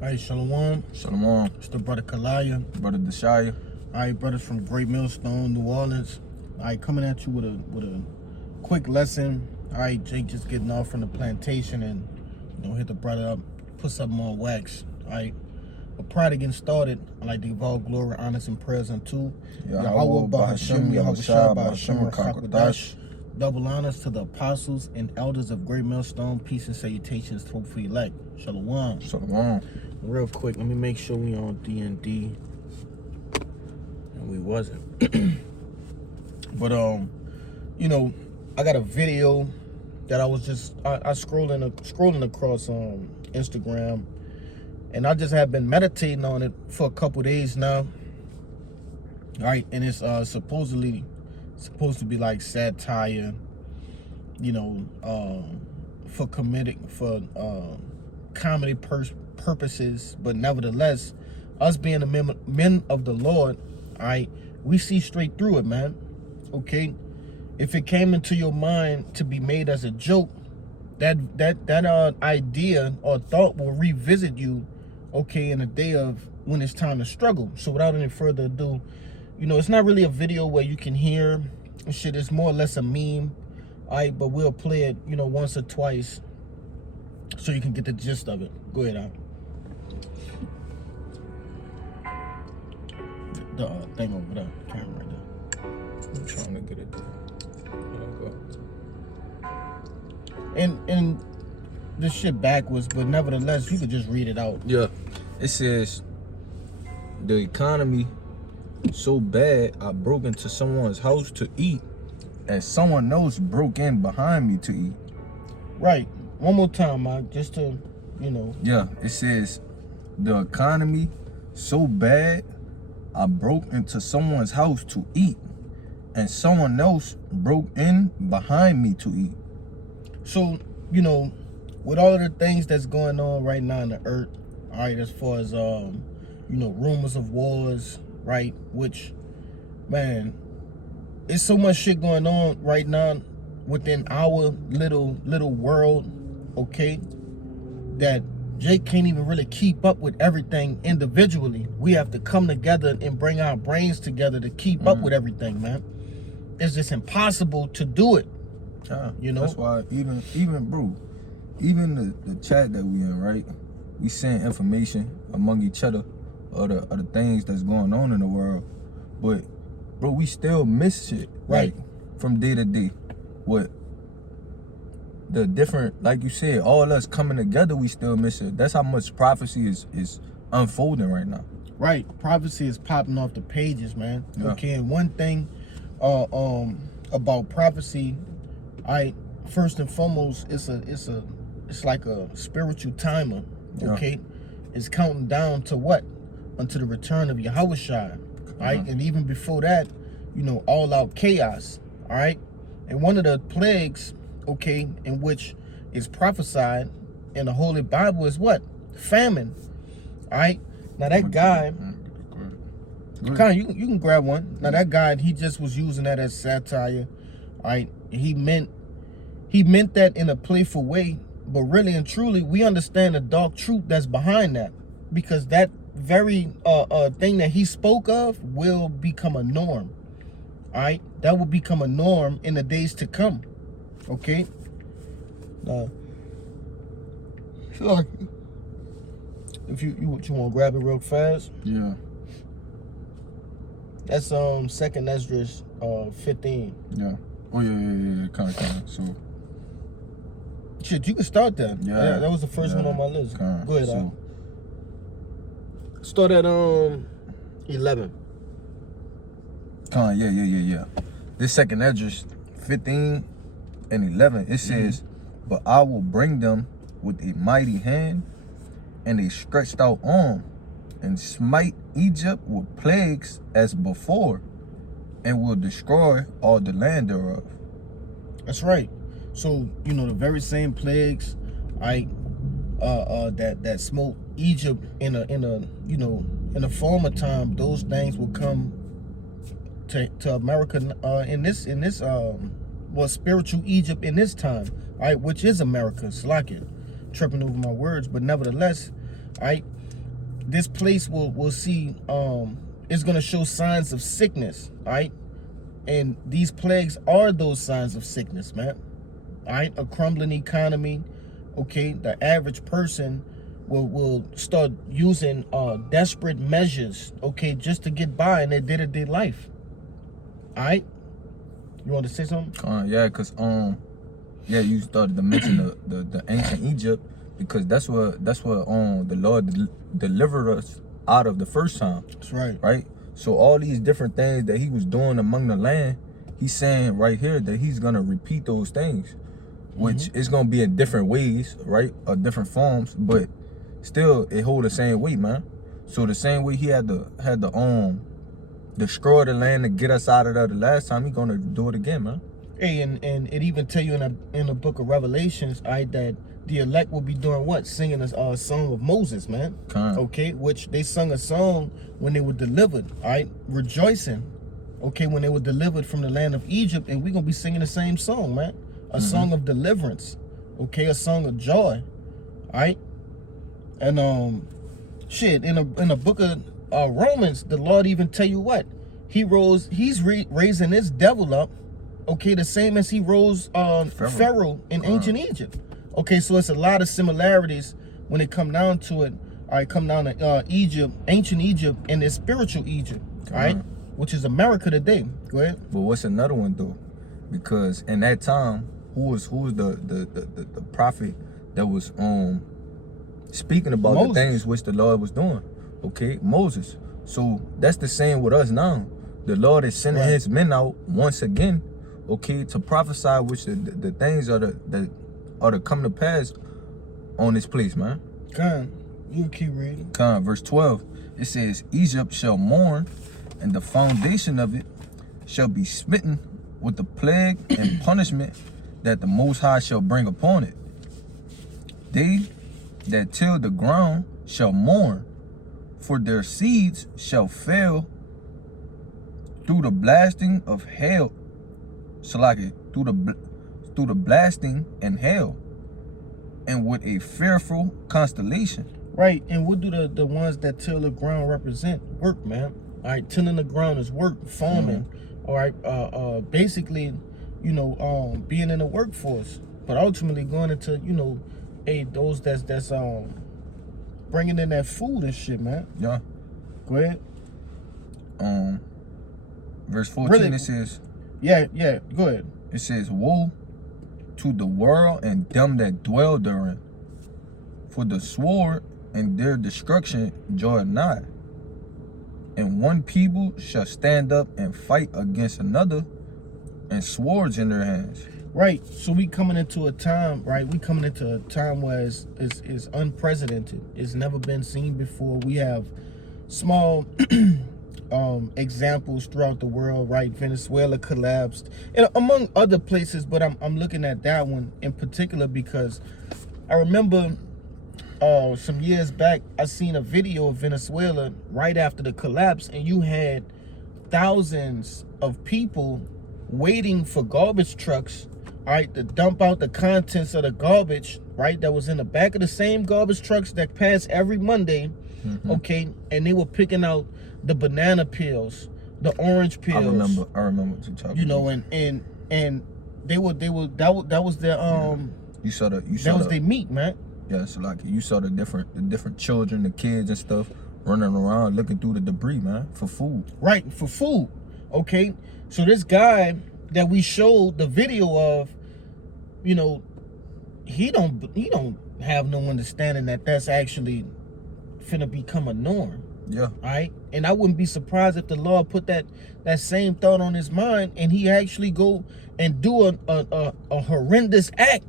Alright, Shalom. Shalom. It's the brother Kalaya. Brother Deshaya. Alright, brothers from Great Millstone, New Orleans. Alright, coming at you with a quick lesson. Alright, Jake just getting off from the plantation and hit the brother up, put something on wax. Alright. But prior to getting started, I'd like to give all glory, honors, and prayers unto Yahweh Bahashim, Yahushua Bahashim Rakakadash. Double honors to the apostles and elders of Great Millstone. Peace and salutations to the elect. Shalom. Shalom. Real quick, let me make sure we on D&D. And we wasn't. But I got a video that I was just I scrolling across Instagram, and I just have been meditating on it for a couple days now. All right, and it's supposed to be like satire, for comedy purposes, but nevertheless, us being the men of the Lord, all right, we see straight through it, man. Okay, if it came into your mind to be made as a joke, that idea or thought will revisit you, okay, in a day of when it's time to struggle. So without any further ado, it's not really a video where you can hear shit. It's more or less a meme, all right, but we'll play it, once or twice so you can get the gist of it. Go ahead, Al. The thing over there, the camera right there. I'm trying to get it there. And this shit backwards, but nevertheless, you could just read it out. Yeah. It says, the economy so bad, I broke into someone's house to eat, and someone else broke in behind me to eat. Right. One more time, Mike, just to, Yeah, it says, the economy so bad, I broke into someone's house to eat, and someone else broke in behind me to eat. So, with all of the things that's going on right now in the earth, all right, as far as, rumors of wars, right, which, man, it's so much shit going on right now within our little world, okay, that Jake can't even really keep up with everything individually. We have to come together and bring our brains together to keep up with everything, man. It's just impossible to do it. That's why even bro, even the chat that we in, right? We send information among each other of the things that's going on in the world, but bro, we still miss shit, right? From day to day. What the different, like you said, all us coming together, we still miss it. That's how much prophecy is unfolding right now. Right, prophecy is popping off the pages, man. Yeah. Okay, and one thing about prophecy, first and foremost, it's like a spiritual timer. Okay, yeah. It's counting down to what? Unto the return of Yahushua. Right, and even before that, all out chaos. All right, and one of the plagues, okay, in which is prophesied in the Holy Bible is what? Famine. All right, now that guy. Kind of, you can grab one. Now that guy, he just was using that as satire. All right, he meant that in a playful way, but really and truly, we understand the dark truth that's behind that, because that very thing that he spoke of will become a norm. All right, that will become a norm in the days to come. Okay. Sure. If you want to grab it real fast. Yeah. That's Second Esdras 15. Yeah. Oh yeah. Kind of. So. Shit, you can start that. Yeah. That was the first one on my list. Kinda. Go ahead. Start at 11. Yeah. This Second Esdras 15 and 11. It says, but I will bring them with a mighty hand and a stretched out arm, and smite Egypt with plagues as before, and will destroy all the land thereof. That's right. So, the very same plagues, that smote Egypt in a former time, those things will come to America in this spiritual Egypt in this time, which is America. Slack it. Tripping over my words, but nevertheless, this place will see it's gonna show signs of sickness, all right? And these plagues are those signs of sickness, man. All right, a crumbling economy. Okay, the average person will start using desperate measures, okay, just to get by in their day-to-day life. All right, you want to say something? Yeah, cause yeah, you started to mention the ancient Egypt, because that's what the Lord delivered us out of the first time. That's right. Right. So all these different things that he was doing among the land, he's saying right here that he's gonna repeat those things, which is gonna be in different ways, right, or different forms, but still it hold the same weight, man. So the same way he had to destroy the land to get us out of there the last time, he gonna do it again, man. Hey, and it even tell you in the book of Revelations, that the elect will be doing what? Singing a song of Moses, man. Okay, which they sung a song when they were delivered, all right, rejoicing, okay, when they were delivered from the land of Egypt, and we're gonna be singing the same song, man. A song of deliverance, okay, a song of joy, all right. And shit, in the book of Romans, the Lord even tell you what? He's raising this devil up, okay, the same as he rose Pharaoh in ancient Egypt. Okay, so it's a lot of similarities when it come down to it. All right, come down to Egypt, ancient Egypt, and the spiritual Egypt, all right, which is America today. Go ahead. But what's another one though? Because in that time, who was the prophet that was speaking about Moses. the things which the Lord was doing? Okay, Moses. So that's the same with us now. The Lord is sending his men out once again, okay, to prophesy which the things are to come to pass on this place, man. Con, you keep reading. Con, verse 12, it says, Egypt shall mourn, and the foundation of it shall be smitten with the plague and punishment that the Most High shall bring upon it. They that till the ground shall mourn, for their seeds shall fail through the blasting of hail. Salaki, through the blasting and hail, and with a fearful constellation. Right, and what do the ones that till the ground represent? Work, man. All right, tilling the ground is work, farming. All right, basically, you know, being in the workforce, but ultimately going into, you know, those that's bringing in that food and shit, man. Yeah. Go ahead. Verse 14, really? It says. Yeah. Go ahead. It says, woe to the world and them that dwell therein, for the sword and their destruction joy not. And one people shall stand up and fight against another, and swords in their hands. Right. So we coming into a time, right? We coming into a time where it's unprecedented. It's never been seen before. We have small examples throughout the world, right? Venezuela collapsed, and among other places, but I'm looking at that one in particular because I remember some years back I seen a video of Venezuela right after the collapse, and you had thousands of people waiting for garbage trucks, all right, to dump out the contents of the garbage, right, that was in the back of the same garbage trucks that pass every Monday. Okay, and they were picking out the banana peels, the orange peels. I remember what you're talking you know, about. and they were that was their that was their meat, man. Yeah, so like you saw the different children, the kids and stuff running around looking through the debris, man, for food. Right, for food. Okay, so this guy that we showed the video of, you know, he don't have no understanding that that's actually finna become a norm. Yeah. All right, and I wouldn't be surprised if the Lord put that same thought on his mind, and he actually go and do a horrendous act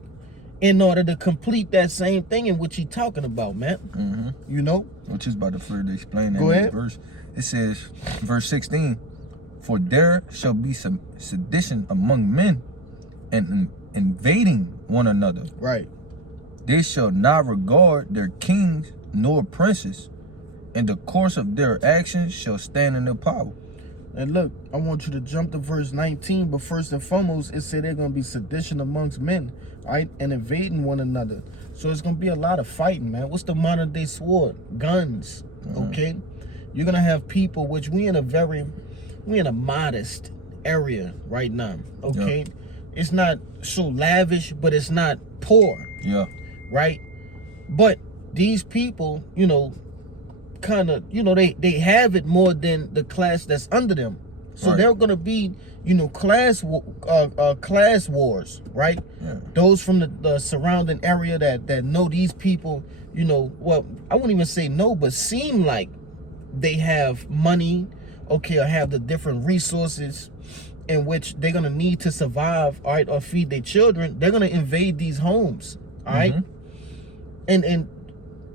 in order to complete that same thing in which he talking about, man. You know, which is about to further explain that. Go ahead. Verse. It says, verse 16, for there shall be some sedition among men, and invading one another. Right. They shall not regard their kings nor princes, and the course of their actions shall stand in their power. And look, I want you to jump to verse 19, but first and foremost, it said they're going to be sedition amongst men, right? And invading one another. So it's going to be a lot of fighting, man. What's the modern day sword? Guns, okay? You're going to have people, which we in a modest area right now, okay? Yeah. It's not so lavish, but it's not poor, Yeah. right? But these people, you know, kind of, you know, they have it more than the class that's under them. So Right. they're gonna be, you know, class wars, right? Yeah. Those from the surrounding area that know these people, you know, well, I wouldn't even say no, but seem like they have money, okay, or have the different resources in which they're gonna need to survive, all right, or feed their children. They're gonna invade these homes, all right, and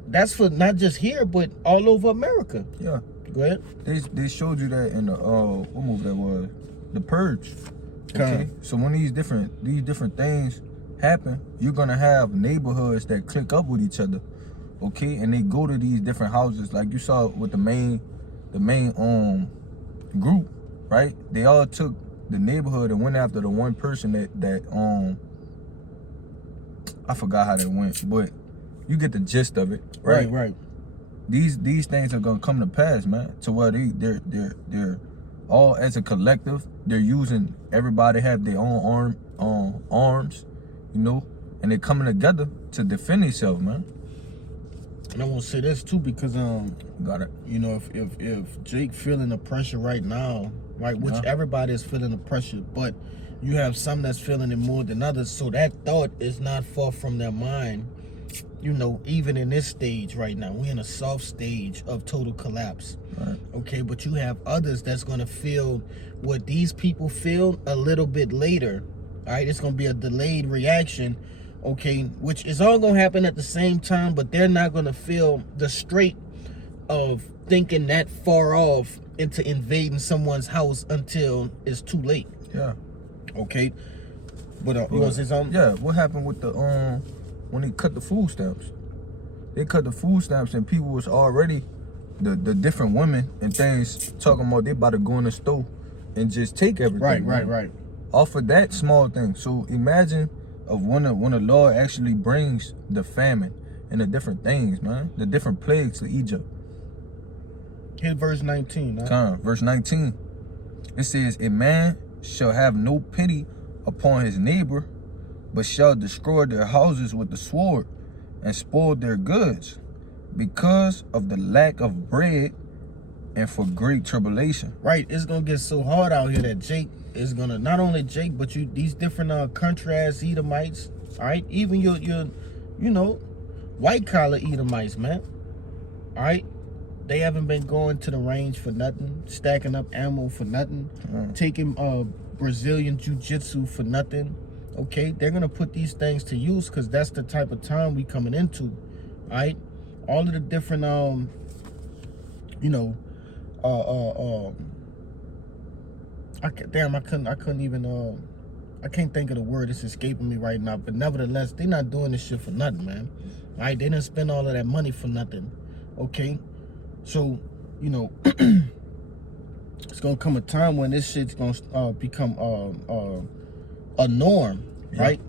that's for not just here, but all over America. Yeah. Go ahead. They showed you that in the what movie that was? The Purge. Okay. Kinda. So when these different things happen, you're gonna have neighborhoods that click up with each other. Okay, and they go to these different houses, like you saw with the main group, right? They all took the neighborhood and went after the one person that I forgot how that went, but you get the gist of it, right? Right. These things are gonna come to pass, man. To where they're all as a collective. They're using, everybody have their own arms, you know, and they're coming together to defend themselves, man. And I want to say this too, because Got it. you know, if Jake feeling the pressure right now, right, which everybody is feeling the pressure, but you have some that's feeling it more than others, so that thought is not far from their mind. You know, even in this stage right now, we're in a soft stage of total collapse. Right. Okay, but you have others that's gonna feel what these people feel a little bit later. All right, it's gonna be a delayed reaction. Okay, which is all gonna happen at the same time, but they're not gonna feel the straight of thinking that far off into invading someone's house until it's too late. Yeah. Okay, but you wanna say something? Yeah. What happened with the when they cut the food stamps? They cut the food stamps and people was already the different women and things talking about they about to go in the store and just take everything. Right. Off of that small thing. So imagine of when the Lord actually brings the famine and the different things, man, the different plagues to Egypt. Here's verse 19. Huh? Verse 19. It says, "A man shall have no pity upon his neighbor, but shall destroy their houses with the sword and spoil their goods because of the lack of bread and for great tribulation." Right, it's gonna get so hard out here that Jake is gonna, not only Jake, but these different country ass Edomites, all right, even your you know, white collar Edomites, man, all right, they haven't been going to the range for nothing, stacking up ammo for nothing, taking Brazilian jiu-jitsu for nothing. Okay, they're gonna put these things to use because that's the type of time we coming into, all right. All of the different you know, I couldn't even I can't think of the word, it's escaping me right now, but nevertheless, they're not doing this shit for nothing, man. All right, they didn't spend all of that money for nothing. Okay, so you know, it's gonna come a time when this shit's gonna become a norm, right?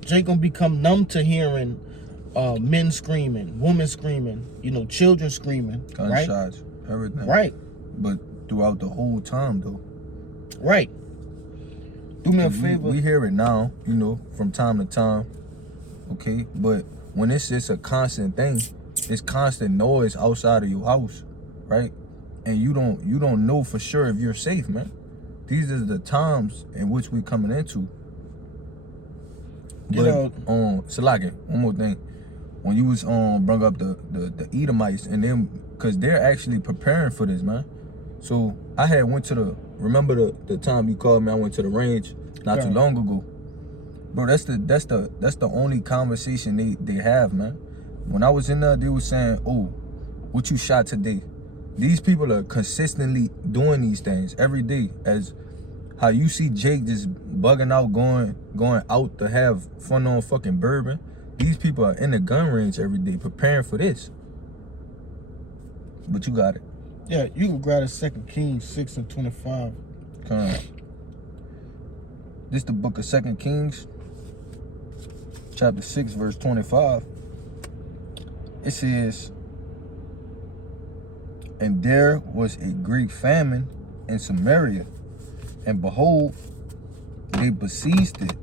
Jake gonna become numb to hearing men screaming, women screaming, you know, children screaming, Gunshots, everything. Right. But throughout the whole time, though. Right. Do me a favor. We hear it now, you know, from time to time. Okay, but when it's just a constant thing, it's constant noise outside of your house, right? And you don't know for sure if you're safe, man. These are the times in which we coming into. You know, Salaki, one more thing. When you was brought up the Edomites and them, cause they're actually preparing for this, man. So I had went to remember the time you called me, I went to the range not too long ago. Bro, that's the only conversation they have, man. When I was in there, they was saying, "Oh, what you shot today?" These people are consistently doing these things every day. As how you see Jake just bugging out, going out to have fun on fucking bourbon. These people are in the gun range every day preparing for this. But you got it. Yeah, you can grab the 2 Kings 6 and 25. This the book of 2 Kings, chapter 6, verse 25. It says, and there was a great famine in Samaria, and behold, they besieged it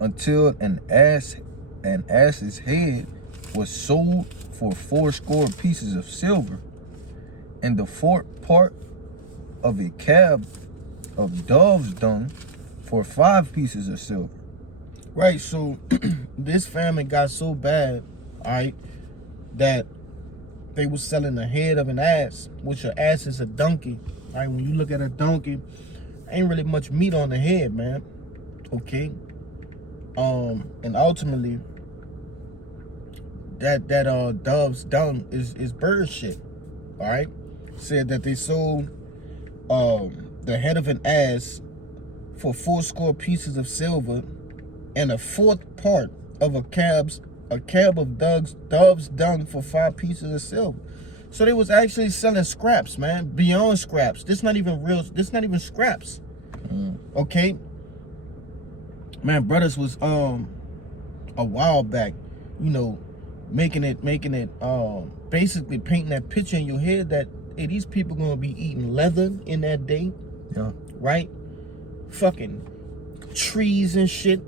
until an ass's head was sold for 80 pieces of silver, and the fourth part of a cab of dove's dung for 5 pieces of silver. Right, so this famine got so bad, all right, that they was selling the head of an ass, which an ass is a donkey. All right, when you look at a donkey, ain't really much meat on the head, man. Okay. And ultimately, that dove's dung is bird shit. All right. Said that they sold the head of an ass for 80 pieces of silver, and a fourth part of a cab of dove's dung for 5 pieces of silver. So they was actually selling scraps, man, beyond scraps. This not even real. This not even scraps. Okay, man. Brothers was a while back, you know, making it basically painting that picture in your head that, hey, these people gonna be eating leather in that day. Yeah. Right. Fucking trees and shit.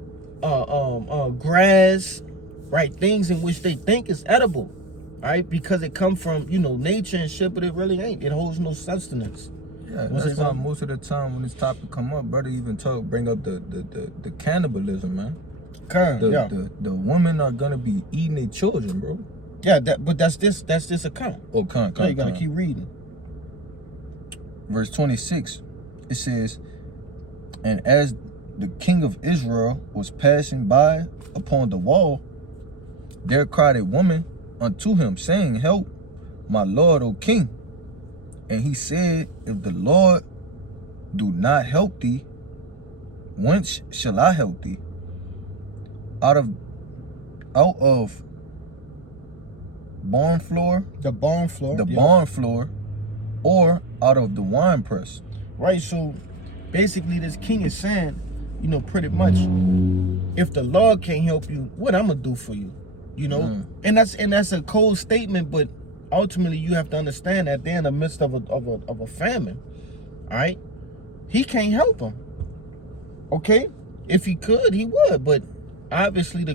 Grass. Right, things in which they think is edible, right? Because it come from, you know, nature and shit, but it really ain't. It holds no sustenance. Yeah, that's why most of the time when this topic come up, brother, even bring up the cannibalism, man. The women are gonna be eating their children, bro. Yeah, but that's this account. Oh, Yeah, you gotta keep reading. Verse 26, it says, and as the king of Israel was passing by upon the wall, there cried a woman unto him, saying, help, my lord, O king. And he said, if the Lord do not help thee, whence shall I help thee? Out of barn floor? The barn floor. The barn floor, or out of the wine press. Right, so basically this king is saying, you know, pretty much, if the Lord can't help you, what I'm gonna do for you? You know, and that's a cold statement, but ultimately you have to understand that they're in the midst of a famine. All right, he can't help him. Okay, if he could, he would, but obviously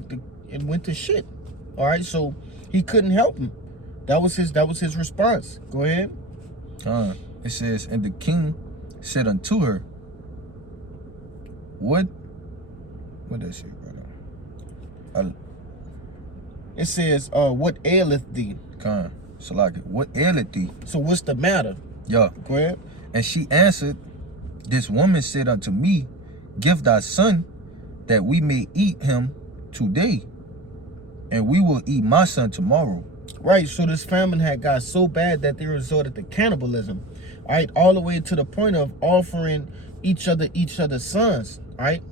it went to shit. All right, so he couldn't help him. That was his response. Go ahead. It says, and the king said unto her, what does it say, brother? It says, what aileth thee? What aileth thee? So what's the matter? Yeah. Go ahead. And she answered, this woman said unto me, give thy son, that we may eat him today, and we will eat my son tomorrow. Right, so this famine had got so bad that they resorted to cannibalism. All right, all the way to the point of offering each other's sons. All right,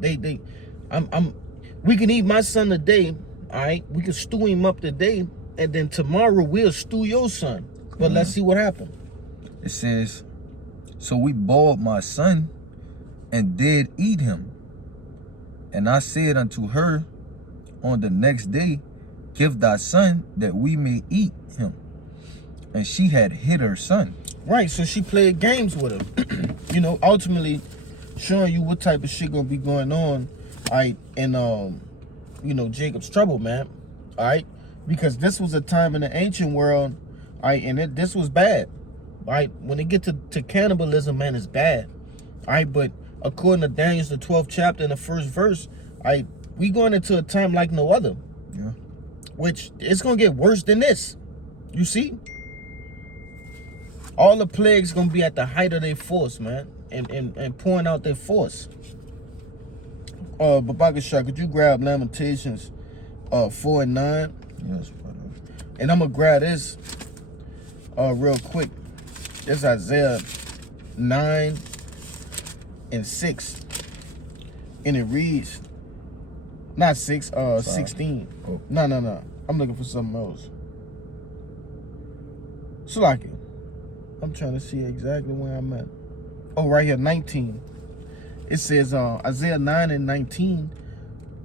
we can eat my son today. All right, we can stew him up today, and then tomorrow we'll stew your son. But let's see what happened. It says, so we boiled my son and did eat him. And I said unto her on the next day, give thy son that we may eat him. And she had hid her son. Right, so she played games with him. You know, ultimately showing you what type of shit gonna be going on, all right, in you know, Jacob's trouble, man. All right, because this was a time in the ancient world, all right, and this was bad. All right, when it get to cannibalism, man, it's bad. All right, but according to Daniel, the 12th chapter and the 1st verse, all right, we going into a time like no other. Yeah. Which it's gonna get worse than this. You see? All the plagues gonna be at the height of their force, man. And pouring out their force. Babaka Shah, could you grab Lamentations 4 and 9? Yes, brother. And I'm gonna grab this real quick. It's Isaiah 9 and 6. And it reads, not 6, 16. Oh. No. I'm looking for something else. So like, I'm trying to see exactly where I'm at. Oh, right here, 19. It says Isaiah 9 and 19.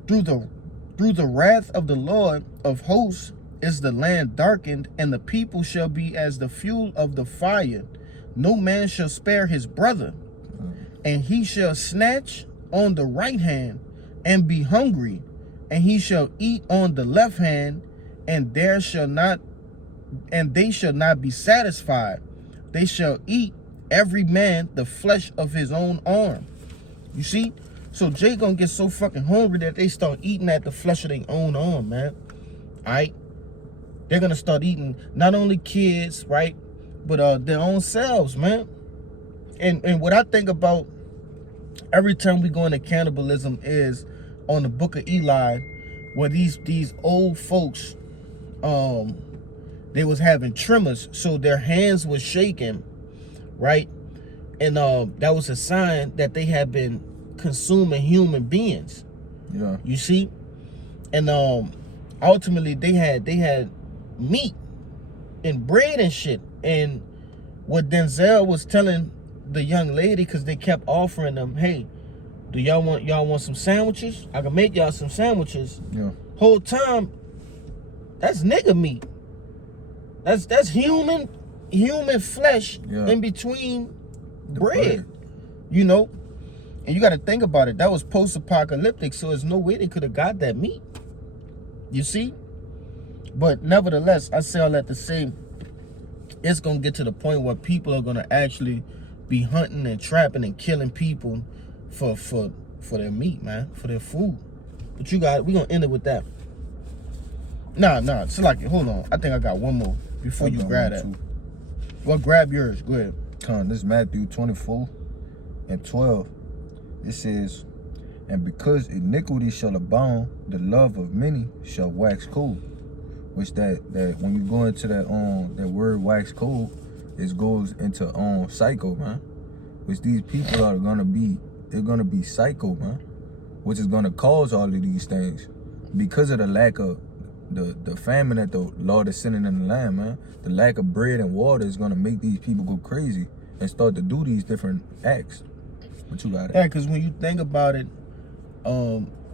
Through the wrath of the Lord of hosts is the land darkened, and the people shall be as the fuel of the fire. No man shall spare his brother, and he shall snatch on the right hand and be hungry, and he shall eat on the left hand, and they shall not be satisfied. They shall eat every man the flesh of his own arm. You see? So Jay gonna get so fucking hungry that they start eating at the flesh of their own arm, man. Alright? They're gonna start eating not only kids, right? But their own selves, man. And what I think about every time we go into cannibalism is on the Book of Eli, where these old folks, they was having tremors, so their hands was shaking, right? And that was a sign that they had been consuming human beings. Yeah. You see? And ultimately they had meat and bread and shit. And what Denzel was telling the young lady, because they kept offering them, hey, do y'all want some sandwiches? I can make y'all some sandwiches. Yeah. Whole time, that's nigga meat. That's human flesh in between bread. You know? And you got to think about it. That was post-apocalyptic, so there's no way they could have got that meat. You see? But nevertheless, I say all that to say, it's going to get to the point where people are going to actually be hunting and trapping and killing people for their meat, man, for their food. But we're going to end it with that. Nah, so like, hold on. I think I got one more before you grab that. Well, grab yours. Go ahead. This is Matthew 24 and 12. It says, and because iniquity shall abound, the love of many shall wax cold. Which that when you go into that word wax cold, it goes into psycho, man. Which these people are gonna be psycho, man. Which is gonna cause all of these things because of the lack of the famine that the Lord is sending in the land, man. The lack of bread and water is gonna make these people go crazy and start to do these different acts. But you got it. Yeah, because when you think about it,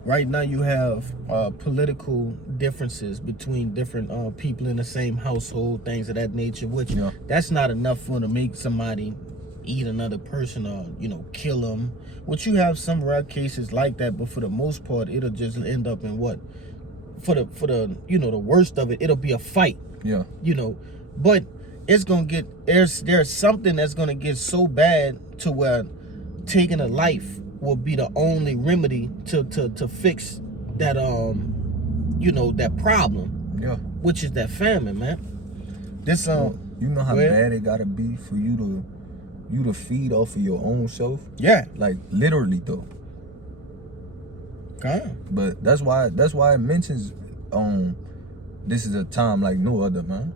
right now you have political differences between different people in the same household, things of that nature, which that's not enough for to make somebody eat another person or, kill them. Which you have some rare cases like that, but for the most part, it'll just end up in what? For the the worst of it, it'll be a fight. Yeah. But it's gonna get there's something that's gonna get so bad to where taking a life will be the only remedy to fix that that problem. Yeah. Which is that famine, man. This you know how bad it gotta be for you to feed off of your own self? Yeah. Like literally though. Okay. But that's why it mentions this is a time like no other, man.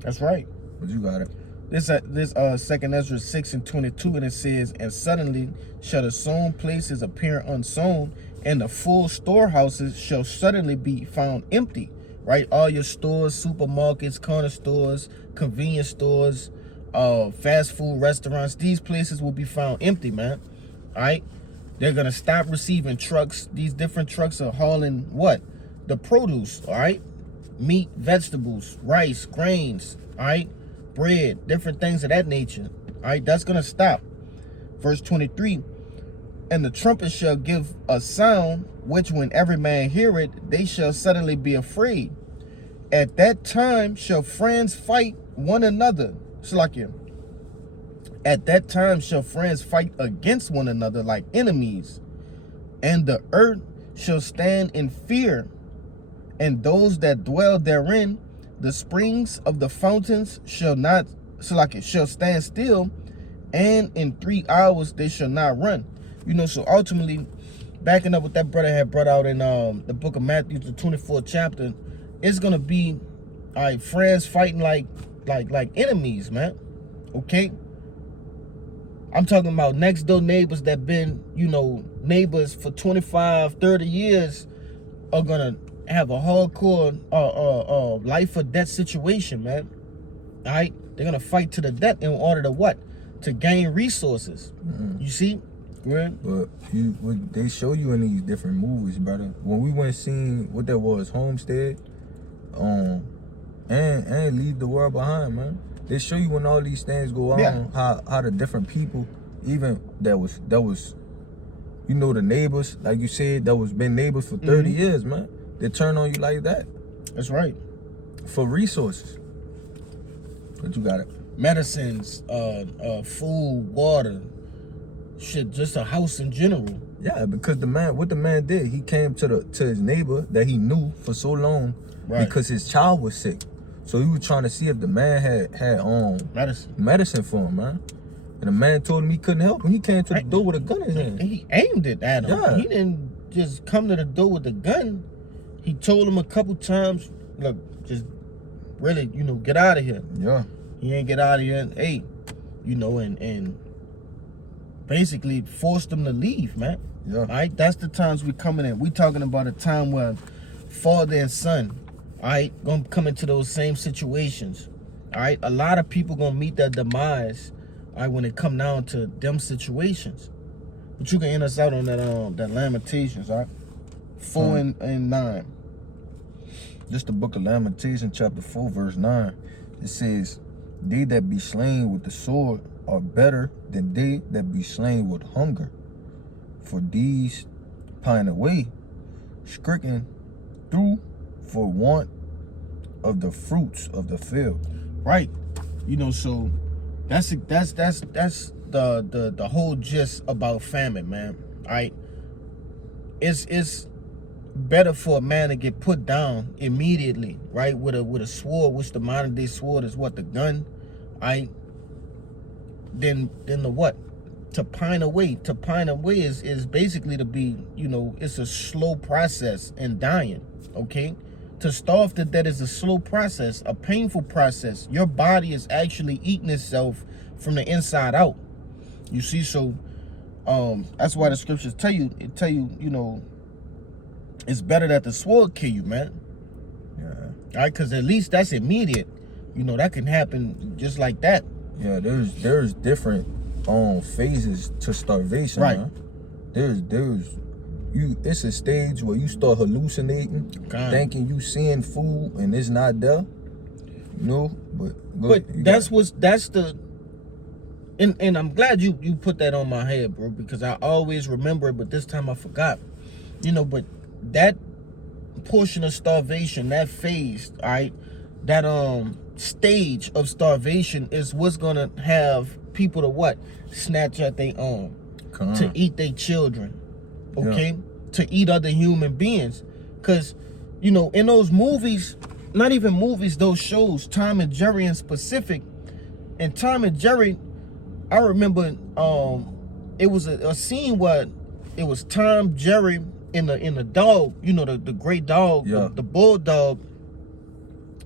That's right. But you got it. This 2nd Ezra 6 and 22, and it says, and suddenly shall the sown places appear unsown, and the full storehouses shall suddenly be found empty. Right? All your stores, supermarkets, corner stores, convenience stores, fast food restaurants, these places will be found empty, man. All right? They're going to stop receiving trucks. These different trucks are hauling what? The produce, all right? Meat, vegetables, rice, grains, all right? Bread, different things of that nature. All right, that's going to stop. Verse 23, and the trumpet shall give a sound, which when every man hear it, they shall suddenly be afraid. At that time shall friends fight one another. Slakia. At that time shall friends fight against one another like enemies. And the earth shall stand in fear. And those that dwell therein, the springs of the fountains shall stand still, and in 3 hours they shall not run. So ultimately, backing up what that brother had brought out in the book of Matthew, the 24th chapter, it's gonna be friends fighting like enemies, man. Okay? I'm talking about next door neighbors that been, neighbors for 25, 30 years are gonna have a hardcore life or death situation, man. All right, they're gonna fight to the death in order to what? To gain resources. You see, right? But what they show you in these different movies, brother. When we went seen what that was, Homestead, and Leave the World Behind, man. They show you when all these things go on, Yeah. how the different people, even that was, you know, the neighbors, like you said, that was been neighbors for 30 years, man. They turn on you like that That's right. for resources. But you got it. Medicines, food, water, shit, just a house in general. Yeah, because what the man did, he came to his neighbor that he knew for so long, Right. because his child was sick. So he was trying to see if the man had medicine for him, man. And the man told him he couldn't help him. He came to the door with a gun in his hand. He aimed it at him. Yeah. He didn't just come to the door with the gun. He told him a couple times, look, just really, get out of here. Yeah. He ain't get out of here. And, hey, and basically forced him to leave, man. Yeah. All right, that's the times we coming in. We talking about a time where father and son, all right, gonna come into those same situations. All right, a lot of people gonna meet their demise, all right, when it come down to them situations. But you can end us out on that Lamentations, all right? 4 and 9. This the book of Lamentations, chapter 4, verse 9. It says, they that be slain with the sword are better than they that be slain with hunger. For these pine away, stricken through for want of the fruits of the field. Right. So that's the whole gist about famine, man. All right. It's better for a man to get put down immediately, right? With a sword, which the modern day sword is what, the gun, right? Than the what? To pine away. To pine away is basically to be, it's a slow process in dying, okay? To starve to death is a slow process, a painful process. Your body is actually eating itself from the inside out. You see, so that's why the scriptures tell you, it's better that the sword kill you, man. Yeah. All right, because at least that's immediate. That can happen just like that. Yeah, there's different phases to starvation, Right. man. It's a stage where you start hallucinating, thinking you seeing food and it's not there. But that's the and I'm glad you put that on my head, bro, because I always remember it, but this time I forgot. But that portion of starvation, that phase, all right, that stage of starvation is what's gonna have people to what? Snatch at their own, to eat their children, okay? Yeah. To eat other human beings. Because, in those movies, not even movies, those shows, Tom and Jerry in specific, and Tom and Jerry, I remember it was a scene where it was Tom, Jerry, and the dog, the great dog, yeah. the bulldog,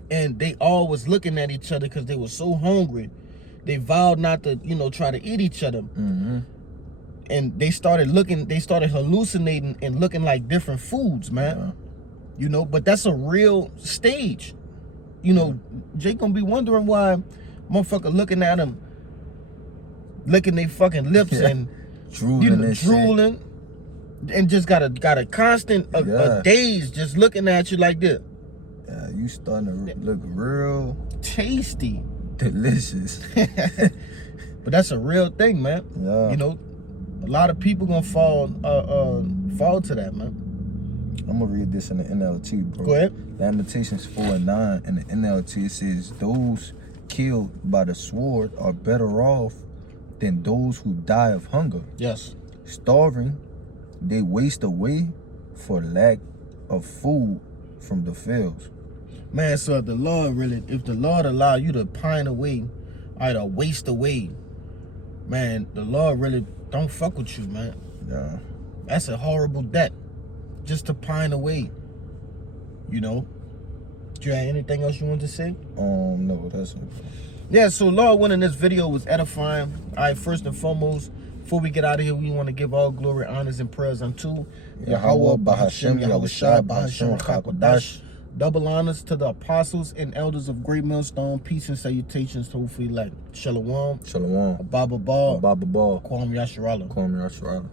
and they all was looking at each other because they were so hungry. They vowed not to, try to eat each other. Mm-hmm. And they started hallucinating and looking like different foods, man. Yeah. But that's a real stage. Jake gonna be wondering why motherfucker looking at him, licking their fucking lips and drooling, and just got a constant a daze just looking at you like this. Yeah, you starting to look real tasty, delicious. But that's a real thing, man. Yeah. A lot of people gonna fall to that, man. I'm gonna read this in the NLT, bro. Go ahead. Lamentations 4 and 9 in the NLT, it says, those killed by the sword are better off than those who die of hunger. Yes. Starving, they waste away for lack of food from the fields. Man, so if the Lord allow you to pine away, or waste away, man, the Lord really don't fuck with you, man. Yeah. That's a horrible debt. Just to pine away. Do you have anything else you want to say? No, that's it. Yeah, so Lord willing, this video was edifying. All right, first and foremost, before we get out of here, we want to give all glory, honors, and prayers unto Yahweh, Bahashem, Yahushua, Bahashem, Chakodash, Double honors to the apostles and elders of Great Millstone. Peace and salutations to Hufi elect. Shalom. Shalom. Ababa Ball. Baba Ball. Kwame Yasharala. Kwame Yasharala.